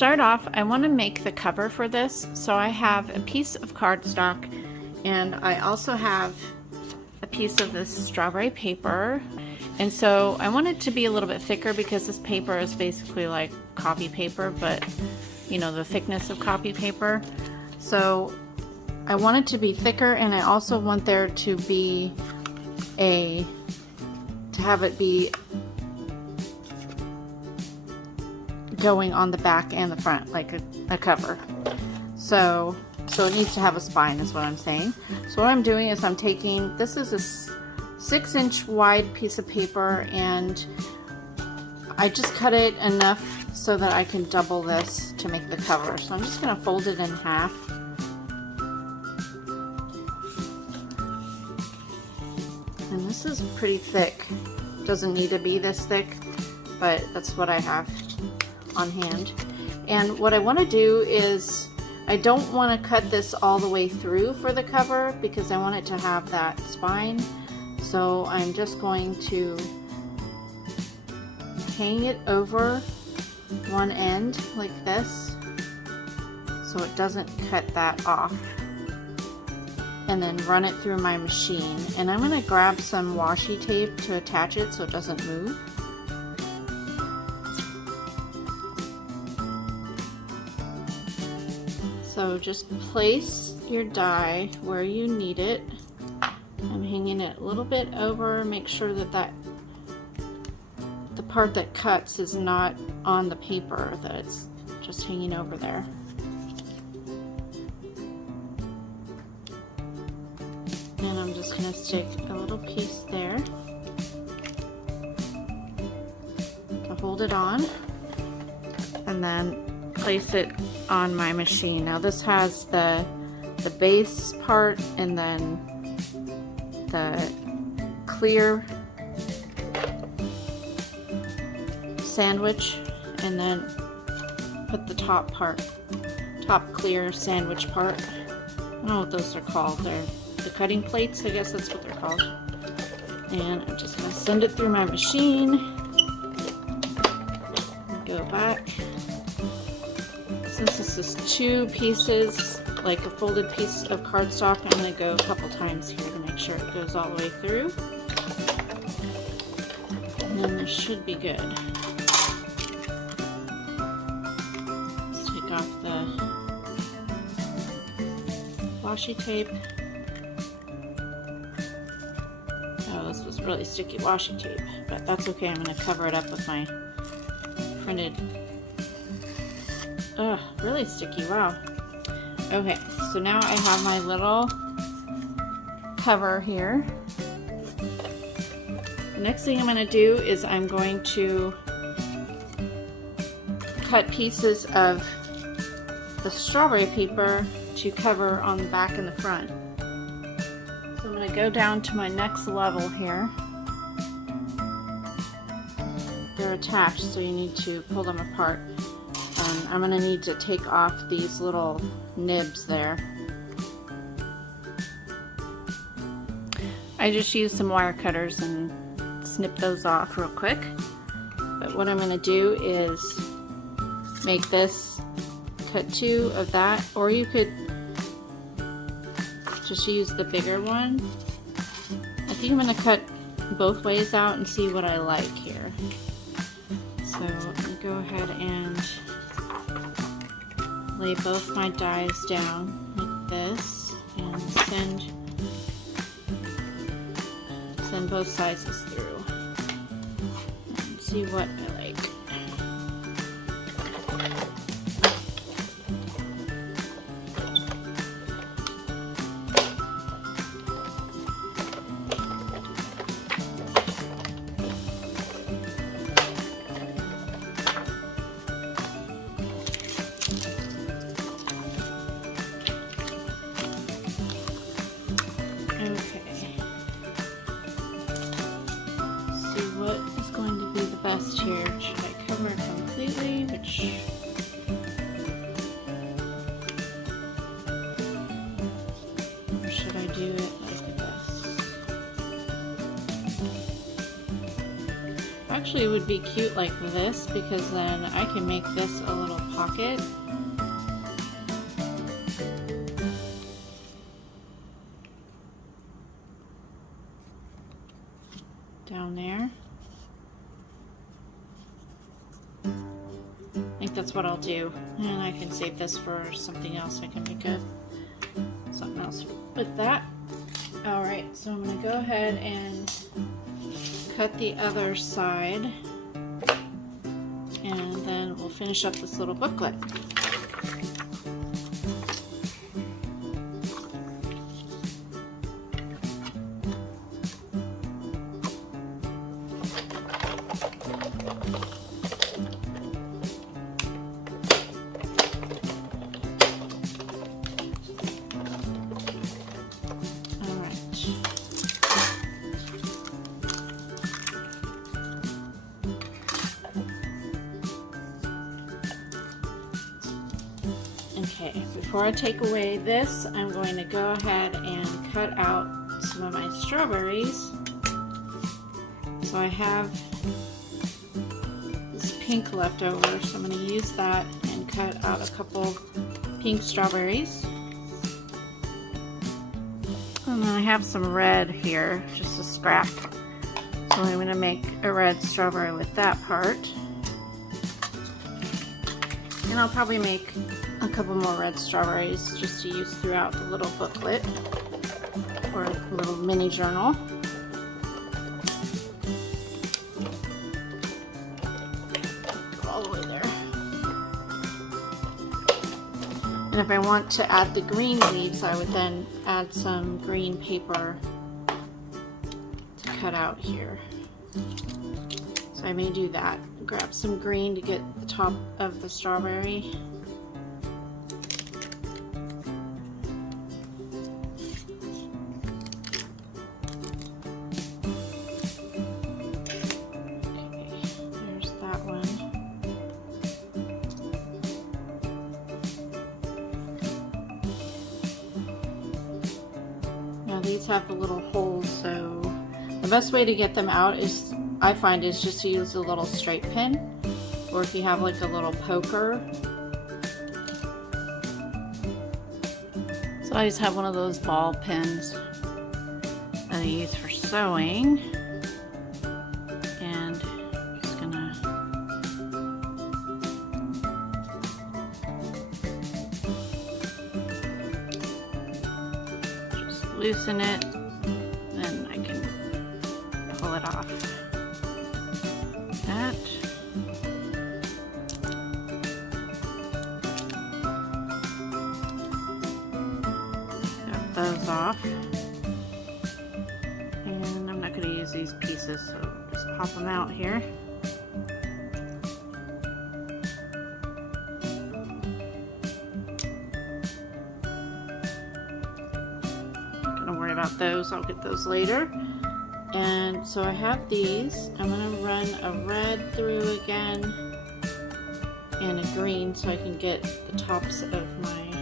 start off, I want to make the cover for this. So I have a piece of cardstock, and I also have a piece of this strawberry paper. And so I want it to be a little bit thicker because this paper is basically like copy paper, but you know, the thickness of copy paper. So I want it to be thicker, and I also want there to be to have it be going on the back and the front like a cover. So it needs to have a spine is what I'm saying. So what I'm doing is I'm taking, this is a 6-inch wide piece of paper, and I just cut it enough so that I can double this to make the cover. So I'm just going to fold it in half. And this is pretty thick. Doesn't need to be this thick, but that's what I have on hand. And what I want to do is, I don't want to cut this all the way through for the cover because I want it to have that spine. So I'm just going to hang it over one end like this so it doesn't cut that off, and then run it through my machine. And I'm going to grab some washi tape to attach it so it doesn't move. So just place your die where you need it. I'm hanging it a little bit over. Make sure that the part that cuts is not on the paper, that it's just hanging over there. And I'm just going to stick a little piece there to hold it on, and then place it on my machine. Now this has the base part and then the clear sandwich, and then put the top clear sandwich part. I don't know what those are called. They're the cutting plates, I guess that's what they're called. And I'm just going to send it through my machine. Go back. Since this is 2 pieces, like a folded piece of cardstock, I'm going to go a couple times here to make sure it goes all the way through. And then this should be good. Let's take off the washi tape. Oh, this was really sticky washi tape, but that's okay. I'm going to cover it up with my printed. Ugh, really sticky, wow. Okay, so now I have my little cover here. The next thing I'm going to do is I'm going to cut pieces of the strawberry paper to cover on the back and the front. So I'm going to go down to my next level here. They're attached, so you need to pull them apart. I'm going to need to take off these little nibs there. I just used some wire cutters and snip those off real quick. But what I'm going to do is make this, cut 2 of that, or you could just use the bigger one. I think I'm going to cut both ways out and see what I like here. So let me go ahead and lay both my dies down like this and send both sizes through and see what I like. What is going to be the best here? actually would be cute like this, because then I can make this a little pocket. Down there. I think that's what I'll do. And I can save this for something else. I can make something else with that. Alright, so I'm going to go ahead and cut the other side, and then we'll finish up this little booklet. Okay, before I take away this, I'm going to go ahead and cut out some of my strawberries. So I have this pink left over, so I'm going to use that and cut out a couple pink strawberries. And then I have some red here, just a scrap. So I'm going to make a red strawberry with that part. And I'll probably make a couple more red strawberries just to use throughout the little booklet or little mini journal. All the way there. And if I want to add the green leaves, I would then add some green paper to cut out here. So I may do that. Grab some green to get the top of the strawberry. These have the little holes, so the best way to get them out is, I find, is just to use a little straight pin, or if you have like a little poker. So I just have one of those ball pins that I use for sewing, and I'm just gonna loosen it, then I can pull it off. That. Got those off. And I'm not going to use these pieces, so just pop them out here. About those, I'll get those later. And so I have these. I'm going to run a red through again and a green so I can get the tops of my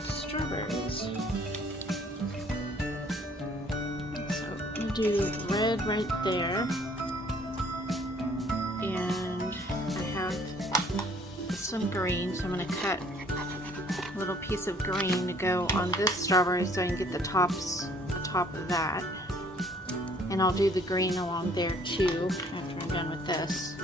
strawberries. So I'm going to do red right there, and I have some green, so I'm going to cut little piece of green to go on this strawberry so I can get the top of that, and I'll do the green along there too after I'm done with this.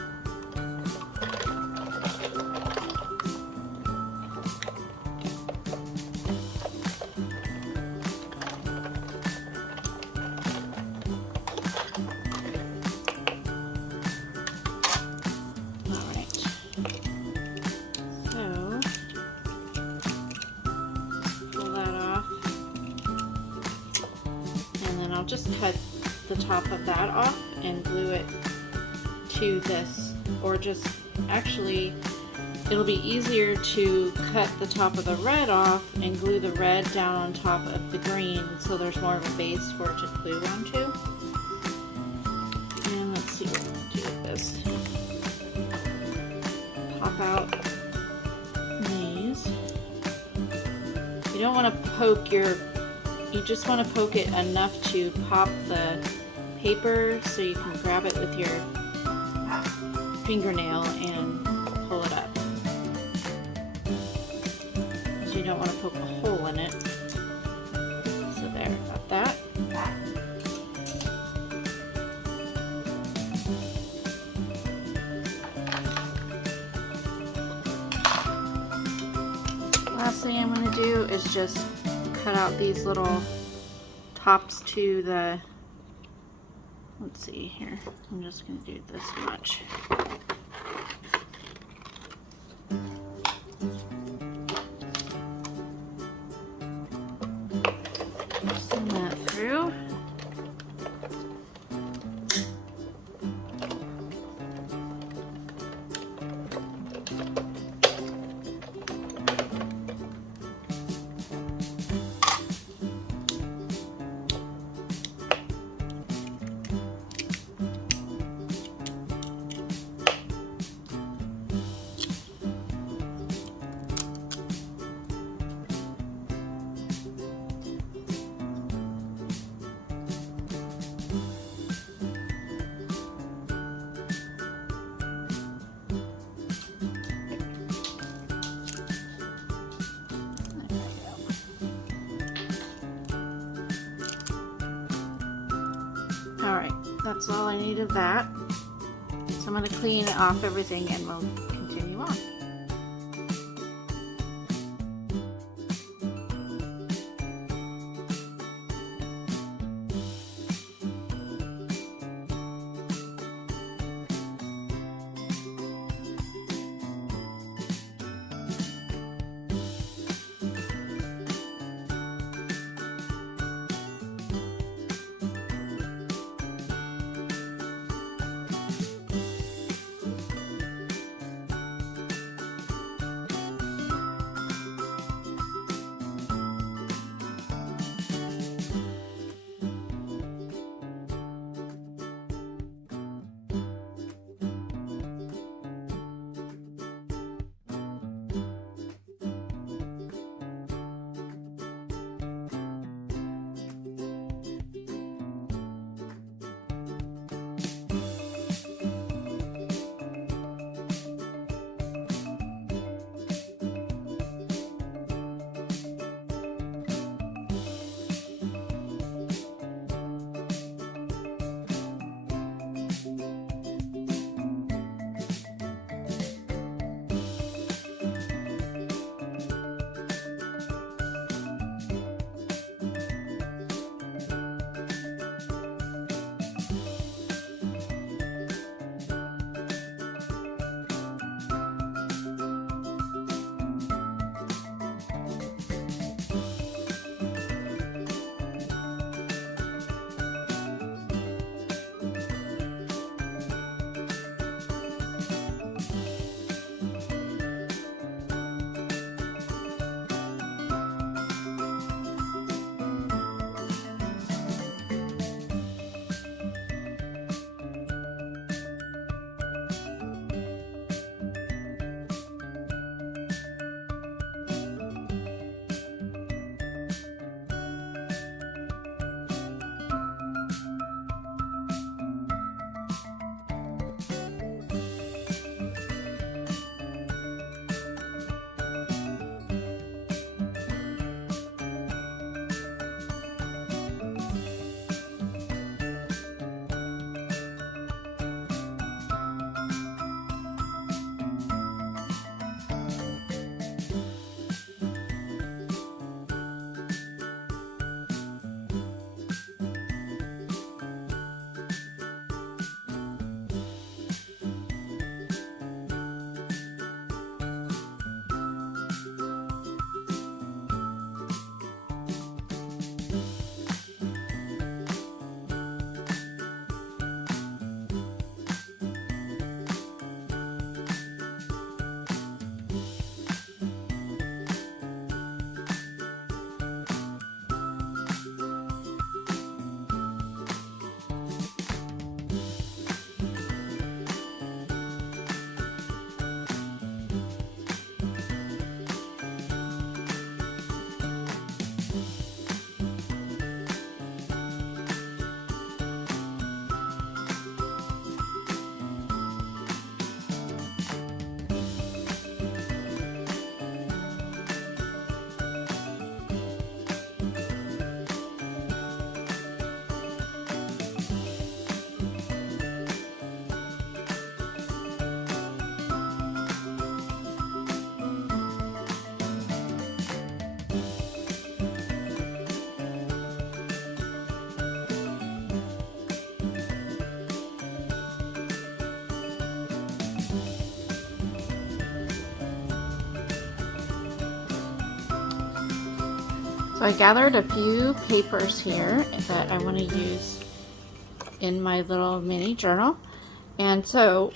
I'll just cut the top of that off and glue it to this, or just, actually it'll be easier to cut the top of the red off and glue the red down on top of the green so there's more of a base for it to glue onto. And let's see what I'm going to do with this. Pop out these. You don't want to poke your, you just want to poke it enough to pop the paper so you can grab it with your fingernail and pull it up. So you don't want to poke a hole in it. So there, got that. Last thing I'm going to do is just cut out these little tops to the, let's see here, I'm just going to do this much. Send that through. Alright, that's all I need of that. So I'm going to clean off everything and we'll continue on. So I gathered a few papers here that I want to use in my little mini journal. And so,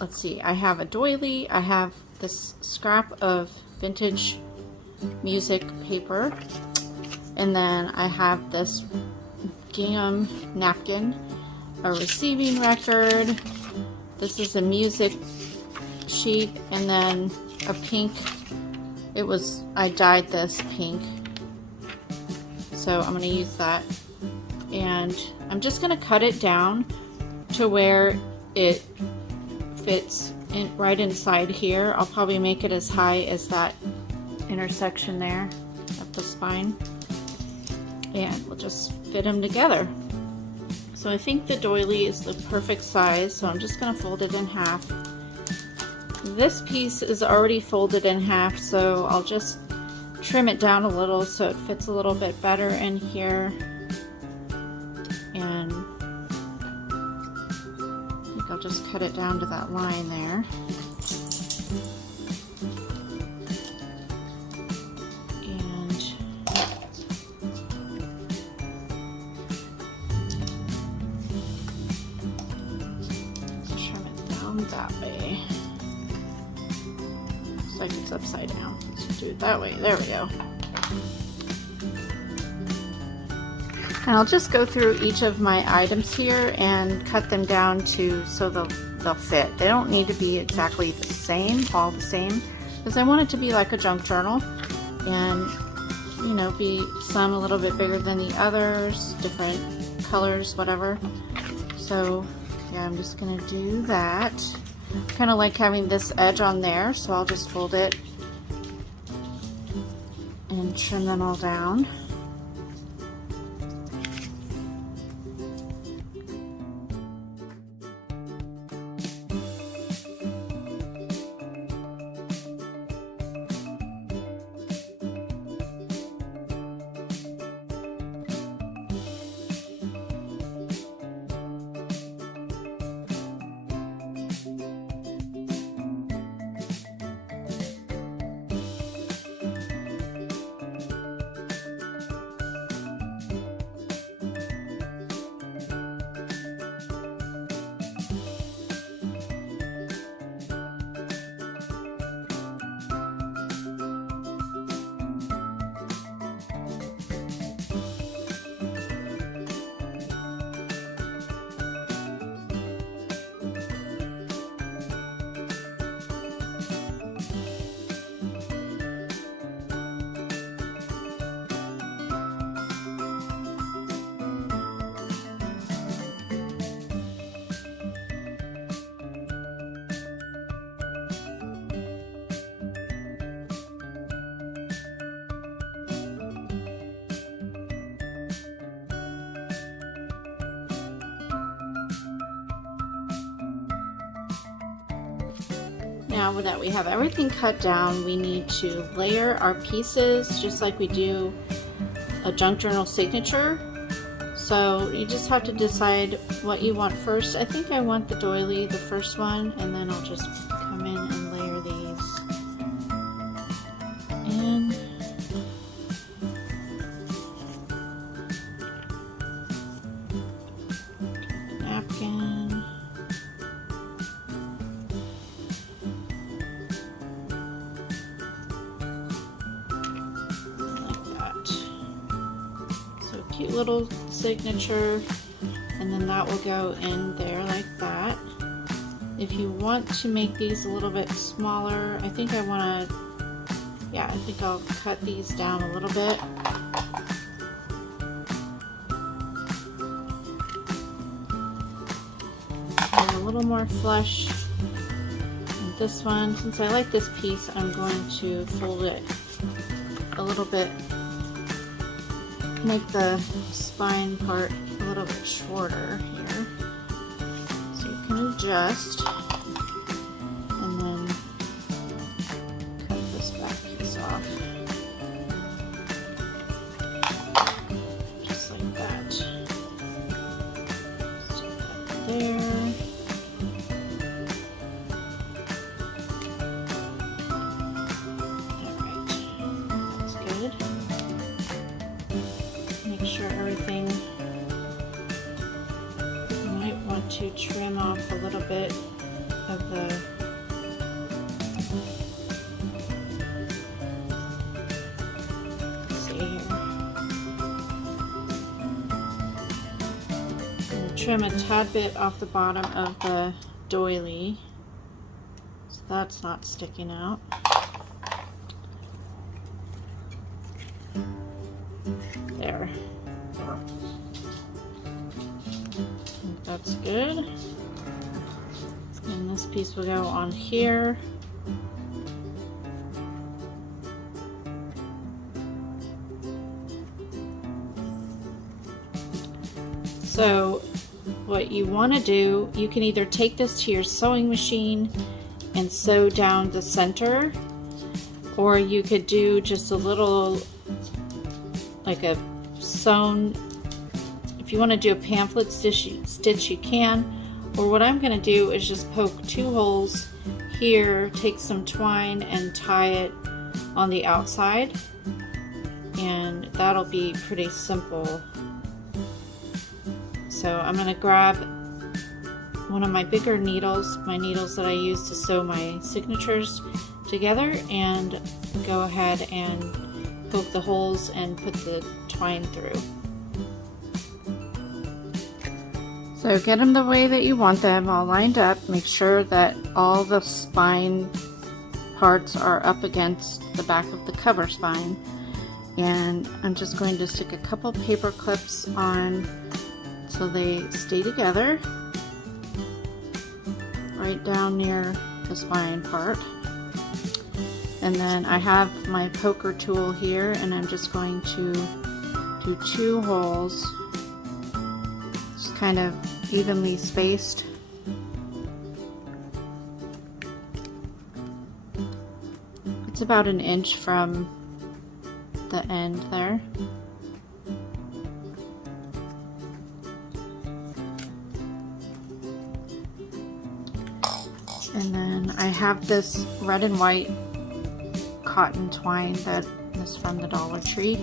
let's see, I have a doily, I have this scrap of vintage music paper, and then I have this gingham napkin, a receiving record, this is a music sheet, and then a pink, I dyed this pink, so I'm going to use that. And I'm just going to cut it down to where it fits in right inside here. I'll probably make it as high as that intersection there of the spine, and we'll just fit them together. So I think the doily is the perfect size, so I'm just going to fold it in half. This piece is already folded in half, so I'll just trim it down a little so it fits a little bit better in here. And I think I'll just cut it down to that line there. And trim it down that way. Looks like it's upside down. Let's do it that way. There we go. And I'll just go through each of my items here and cut them down so they'll fit. They don't need to be exactly the same, all the same, because I want it to be like a junk journal, and you know, be some a little bit bigger than the others, different colors, whatever. So yeah, I'm just gonna do that. Kind of like having this edge on there, so I'll just fold it and trim them all down. Now that we have everything cut down, we need to layer our pieces just like we do a junk journal signature. So you just have to decide what you want first. I think I want the doily, the first one, and then I'll just come in and layer these in. Napkin. Cute little signature, and then that will go in there like that. If you want to make these a little bit smaller, I think I think I'll cut these down a little bit. And a little more flush. And this one, since I like this piece, I'm going to fold it a little bit, make the spine part a little bit shorter here, so you can adjust, and then cut this back piece off just like that. Stick that there. Alright, that's good. to trim off a little bit of the trim a tad bit off the bottom of the doily so that's not sticking out. There. That's good. And this piece will go on here. So what you want to do, you can either take this to your sewing machine and sew down the center, or you could do just a little, like a sewn, if you want to do a pamphlet stitch you can, or what I'm going to do is just poke 2 holes here, take some twine and tie it on the outside, and that'll be pretty simple. So I'm going to grab one of my bigger needles, my needles that I use to sew my signatures together, and go ahead and poke the holes and put the twine through. So get them the way that you want them, all lined up. Make sure that all the spine parts are up against the back of the cover spine. And I'm just going to stick a couple paper clips on so they stay together right down near the spine part. And then I have my poker tool here, and I'm just going to do 2 holes, just kind of evenly spaced. It's about 1 inch from the end there. And then I have this red and white cotton twine that is from the Dollar Tree.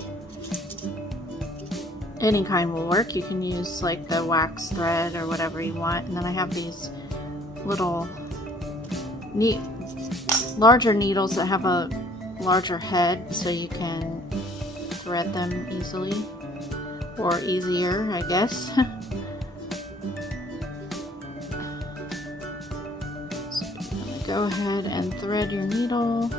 Any kind will work. You can use like the wax thread or whatever you want. And then I have these little larger needles that have a larger head, so you can thread them easily, or easier, I guess. Go ahead and thread your needle.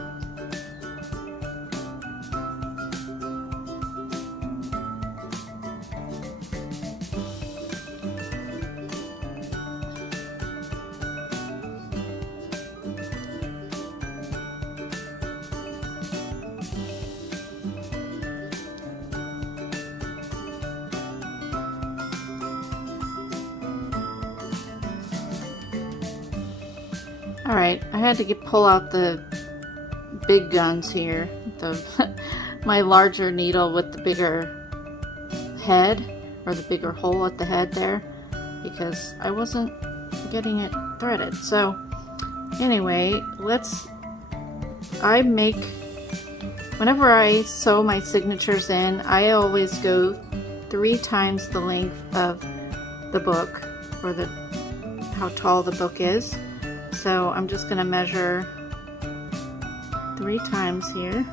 Alright, I had to pull out the big guns here, my larger needle with the bigger head, or the bigger hole at the head there, because I wasn't getting it threaded. So anyway, whenever I sew my signatures in, I always go 3 times the length of the book, or how tall the book is. So I'm just going to measure 3 times here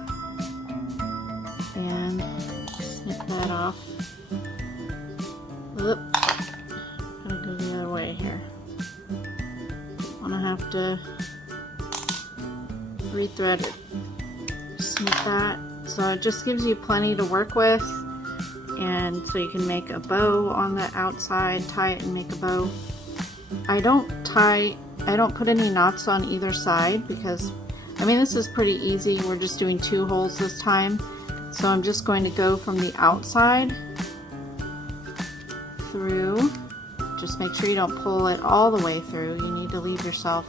and snip that off. Oop, gotta go the other way here. I'm gonna have to rethread it. Snip that. So it just gives you plenty to work with, and so you can make a bow on the outside, tie it and make a bow. I don't put any knots on either side because, I mean, this is pretty easy. We're just doing 2 holes this time. So I'm just going to go from the outside through. Just make sure you don't pull it all the way through. You need to leave yourself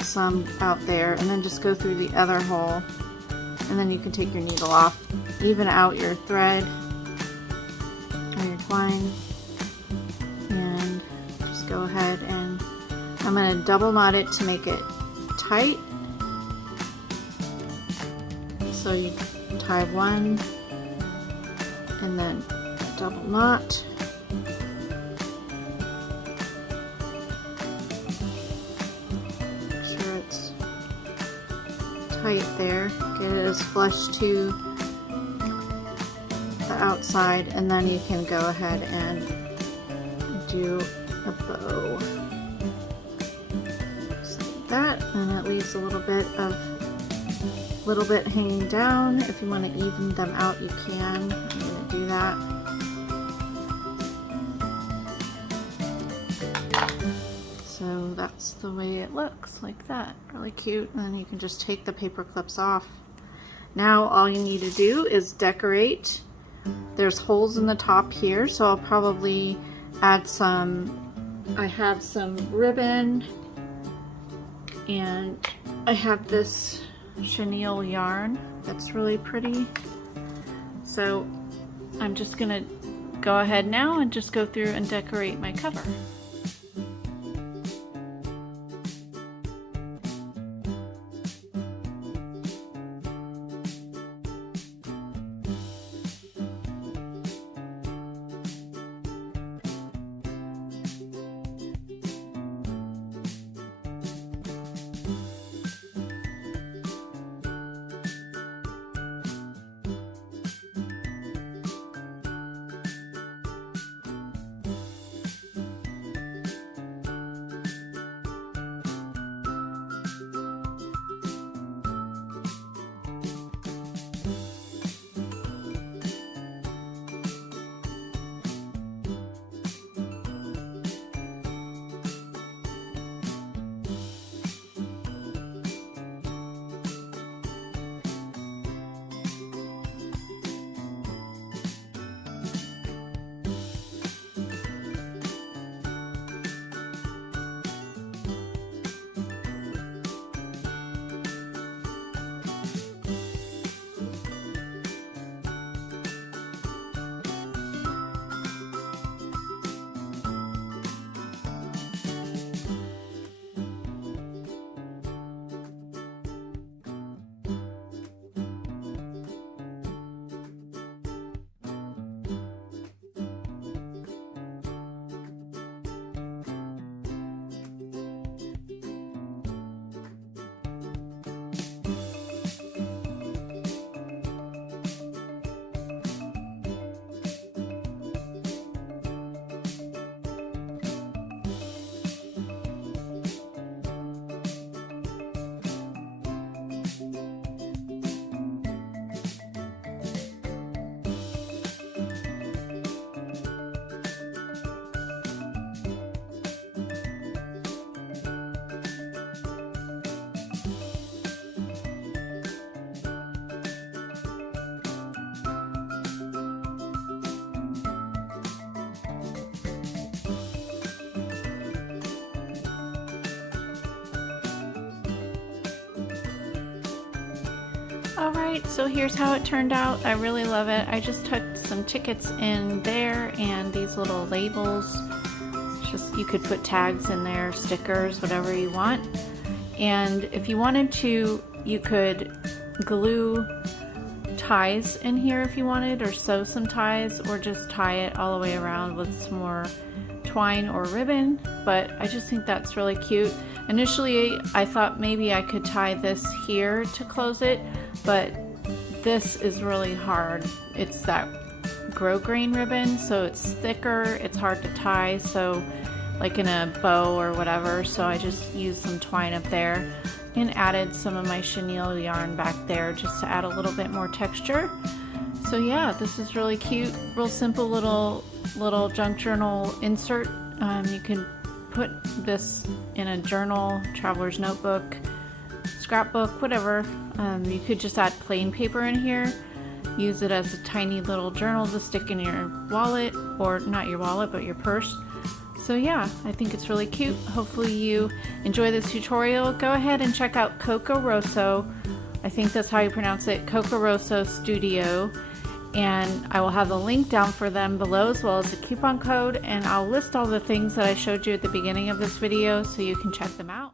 some out there, and then just go through the other hole, and then you can take your needle off. Even out your thread or your twine, and just go ahead and I'm going to double knot it to make it tight. So you tie 1 and then double knot, tight there. Get it as flush to the outside, and then you can go ahead and do a bow. Just like that, and it leaves a little bit hanging down. If you want to even them out, you can. I'm going to do that. So that's the way it looks, like that. Really cute. And then you can just take the paper clips off. Now all you need to do is decorate. There's holes in the top here, so I'll probably add I have some ribbon, and I have this chenille yarn that's really pretty. So I'm just gonna go ahead now and just go through and decorate my cover. Alright, so here's how it turned out. I really love it. I just tucked some tickets in there and these little labels. Just, you could put tags in there, stickers, whatever you want. And if you wanted to, you could glue ties in here if you wanted, or sew some ties, or just tie it all the way around with some more twine or ribbon. But I just think that's really cute. Initially, I thought maybe I could tie this here to close it, but this is really hard. It's that grosgrain ribbon, so it's thicker, it's hard to tie, so like in a bow or whatever, so I just used some twine up there and added some of my chenille yarn back there just to add a little bit more texture. So yeah, this is really cute, real simple little junk journal insert. You can put this in a journal, traveler's notebook, scrapbook, whatever. You could just add plain paper in here, use it as a tiny little journal to stick in your wallet, or not your wallet, but your purse. So yeah, I think it's really cute. Hopefully you enjoy this tutorial. Go ahead and check out Kokorosa. I think that's how you pronounce it, Kokorosastudio. And I will have the link down for them below, as well as the coupon code, and I'll list all the things that I showed you at the beginning of this video so you can check them out.